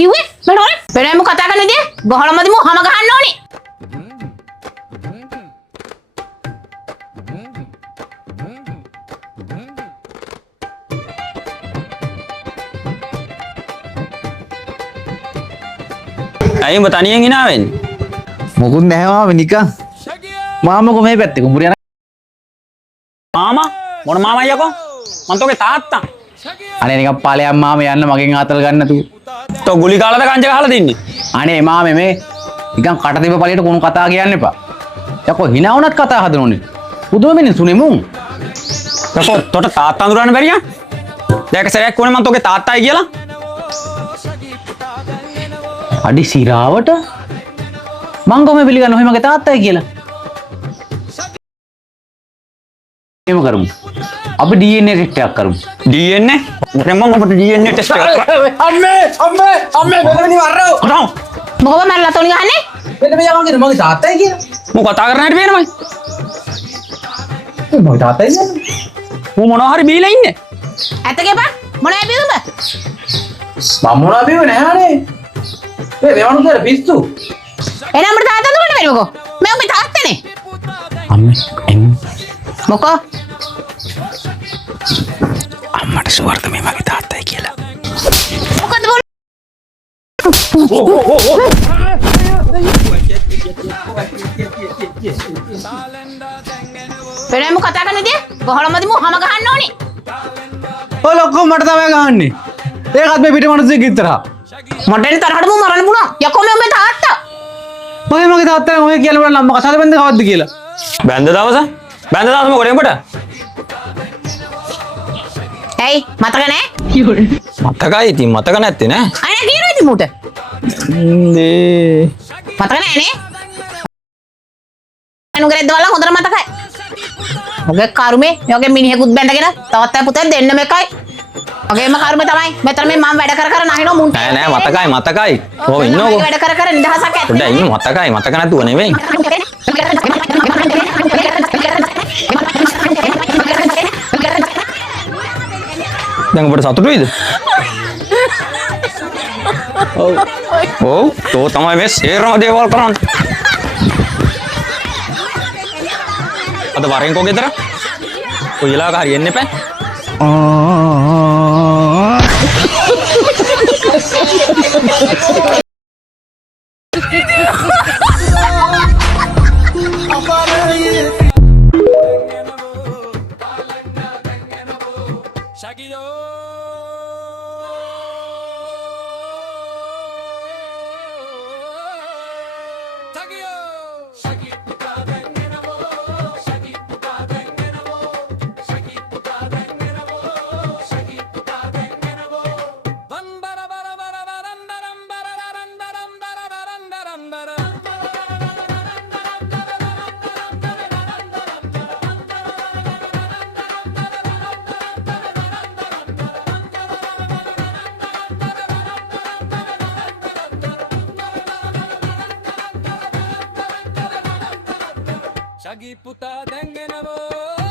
කිව්වේ මට ඕනේ වෙනම කතා කරන විදිය ගහලමදි මම හැම ගහන්න ඕනේ අයිය උඹ තනියෙන් hina වෙන්නේ මොකුත් නැහැ මාම නිකන් මාම කොහේ පැත්තේ කුඹුර යන මාමා මොන මාමා අයියකෝ මං තෝගේ තාත්තා අනේ නිකන් ඵලයන් මාම යන්න මගෙන් ආතල් ගන්න තු තෝ ගුලි කාලාද කංජ ගහලා දින්නේ අනේ මාමේ මේ නිකන් කට තිබ්බ ඵලයට කුණු කතා කියන්න එපා යකෝ hina වුණත් කතා හදනෝනේ පුදුම මිනිස්සුනේ මුන් යකෝ තොට තාත්තා අඳුරන්න බැරියා දැක සරයක් කොනේ මං තෝගේ තාත්තායි කියලා අඩි සිරාවට මං කොහොම පිළිගන්නේ ඔහේ මගේ තාත්තයි කියලා එහෙම කරමු අපි DNA ටෙස්ට් එකක් කරමු DNA මම ඔබට DNA ටෙස්ට් එකක් අම්මේ මෙතනනි වරරෝ කොහොම මොකද මම ලතෝනි ගහන්නේ මෙන්න මෙයා මගේ තාත්තයි කියලා මම කතා කරන්න හැටි පේනමයි මගේ තාත්තයි කියන්නේ මම මොනවා හරි බීලා ඉන්නේ ඇත්ත කියපන් මොනවා බිව්වද මම මොනවා බිව්වේ නෑනේ මේ වේවණු දෙර පිස්සු එහෙනම් අපිට තාත්තා දුන්න බැරිවකෝ මම ඔබේ තාත්තනේ අම්මේ එන්න මොකෝ අම්මට සුවර්ත මේ මගේ තාත්තයි කියලා මොකද බොල් වෙනම කතා කරන විදිය ගහලමදි මම හැම ගහන්න ඕනේ ඔය ලොක්කෝ මට තමයි ගහන්නේ ඒකත් මේ පිට මිනිස්සෙක් ඉතරා මටනේ තරහට මම මරන්න පුළුවන් යකෝ මේ ඔබේ තාත්තා ඔය මගේ තාත්තා ඔය කියලා මට ළම්ම කතාද බඳ කවද්ද කියලා බැන්ද දවස මොකද උඹට ඇයි මතක නෑ මතකයි ඉතින් මතක නැත්තේ නෑ අනේ කියනවා ඉතින් මුට නේ මතක නෑනේ අනුගරේ දවලා හොඳට මතකයි ඔගේ කර්මේ යෝගේ මිනිහෙකුත් බැඳගෙන තවත් අය පුතේ දෙන්නම එකයි ඔගේම කර්මේ තමයි මෙතන මේ මම වැඩ කර නැහිනෝ මුන්ට නෑ මතකයි ඔව් ඉන්නකෝ වැඩ කර නිදහසක් ඇත්ත පොඩ්ඩක් ඉන්න මතක නැතුව නෙවෙයි දැන් ඔබට සතුටුයිද ඔව් තෝ තමයි මේ සේරම දේවල් කරන්නේ අද වරෙන් කෝ ගෙදර කොයි වෙලාවක හරි එන්න එපා Shaggy puta dengenavo,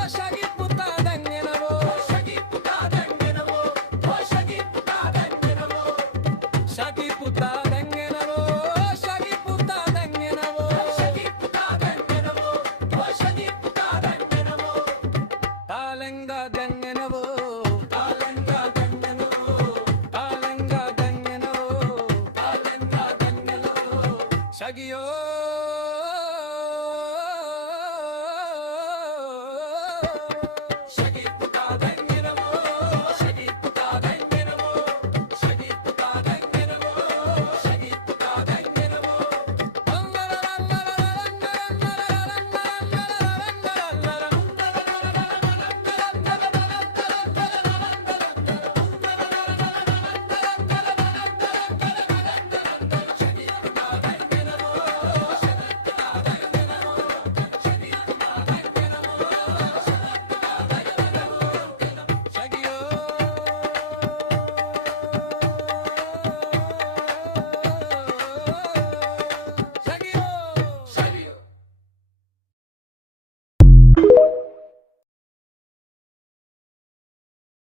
shaggy puta dengenavo, shaggy puta dengenavo, oh shaggy puta dengenavo, shaggy puta dengenavo, shaggy puta dengenavo, shaggy puta dengenavo, oh shaggy puta dengenavo, talenga dengenavo, talenga dengenavo, talenga dengenavo, talenga dengenavo, shaggy oh.